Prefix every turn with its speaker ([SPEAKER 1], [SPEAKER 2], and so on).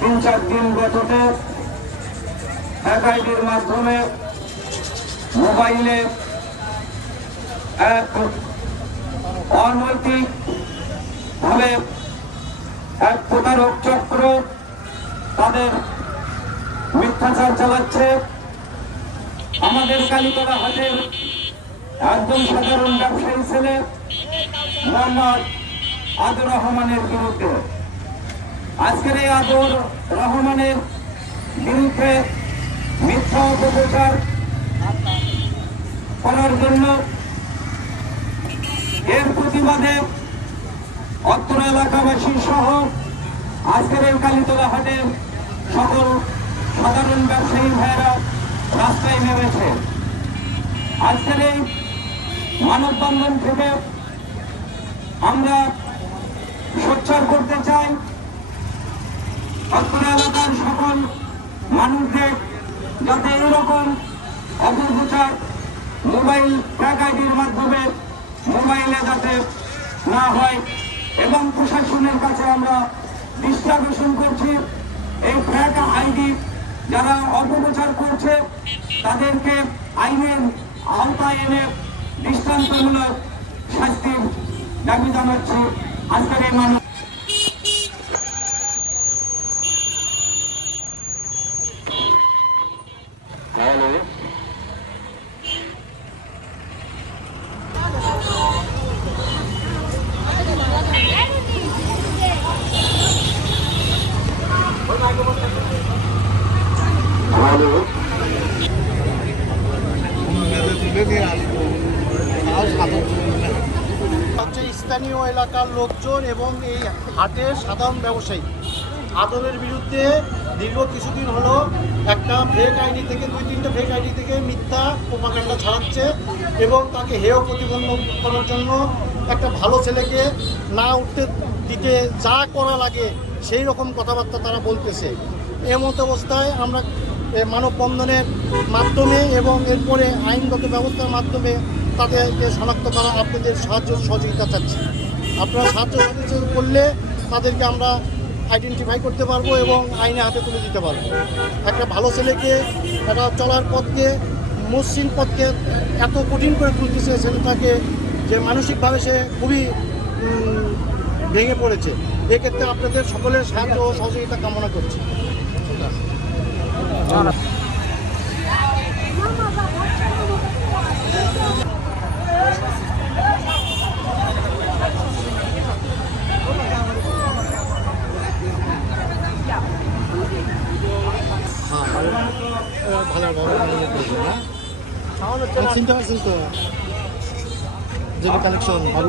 [SPEAKER 1] তিন চার দিন গততে একাইডির মাধ্যমে মোবাইলে এক অনৈতিক ভাবে এক প্রতারক চক্র তাদের মিথ্যাচার চালাচ্ছে আমাদের কালীতলা হাটের একজন সাধারণ ব্যবসায়ী ছেলে, মোহাম্মদ আদর রহমানের বিরুদ্ধে। আজকের এই আদর রহমানের বিরুদ্ধে মিথ্যা অপপ্রচার করার জন্য এর প্রতিবাদে অত্র এলাকাবাসী সহ আজকের এই কালীতলা হাটের সকল সাধারণ ব্যবসায়ী ভাইয়েরা রাস্তায় নেমেছে। আজকের এই মানববন্ধন থেকে আমরা সোচ্চার করতে চাই। অত্র এলাকার সকল মানুষদের যাতে এরকম অপপ্রচার মোবাইল ট্র্যাক আইডির মাধ্যমে মোবাইলে যাতে না হয় এবং প্রশাসনের কাছে আমরা দৃষ্টি করছি। এই ট্র্যাক আইডি যারা অপপ্রচার করছে, তাদেরকে আইনের আওতায় এনে দৃষ্টান্তমূলক শাস্তির দাবি জানাচ্ছি। আজকের এই মানব
[SPEAKER 2] হচ্ছে স্থানীয় এলাকার লোকজন এবং এই হাটের সাধারণ ব্যবসায়ী। আদরের বিরুদ্ধে দীর্ঘ কিছুদিন হলো একটা ফেক আইডি থেকে, দুই তিনটা ফেক আইডি থেকে মিথ্যা প্রোপাগান্ডা ছড়াচ্ছে এবং তাকে হেয় প্রতিবন্ধ করার জন্য একটা ভালো ছেলেকে না উঠতে দিতে যা করা লাগে সেই রকম কথাবার্তা তারা বলতেছে। এমত অবস্থায় আমরা মানববন্ধনের মাধ্যমে এবং এরপরে আইনগত ব্যবস্থার মাধ্যমে তাদেরকে শনাক্ত করা আপনাদের সাহায্য সহযোগিতা চাচ্ছি আপনারা সাহায্য সহযোগিতা করলে তাদেরকে আমরা আইডেন্টিফাই করতে পারব এবং আইনে হাতে তুলে দিতে পারব একটা ভালো ছেলেকে একটা চলার পথকে মসৃণ পথকে এত কঠিন করে তুলতেছে ছেলেটাকে যে মানসিকভাবে সে খুবই ভেঙে পড়েছে এক্ষেত্রে আপনাদের সকলের সাহায্য ও সহযোগিতা কামনা করছি ভালো যদি কালেকশন ভালো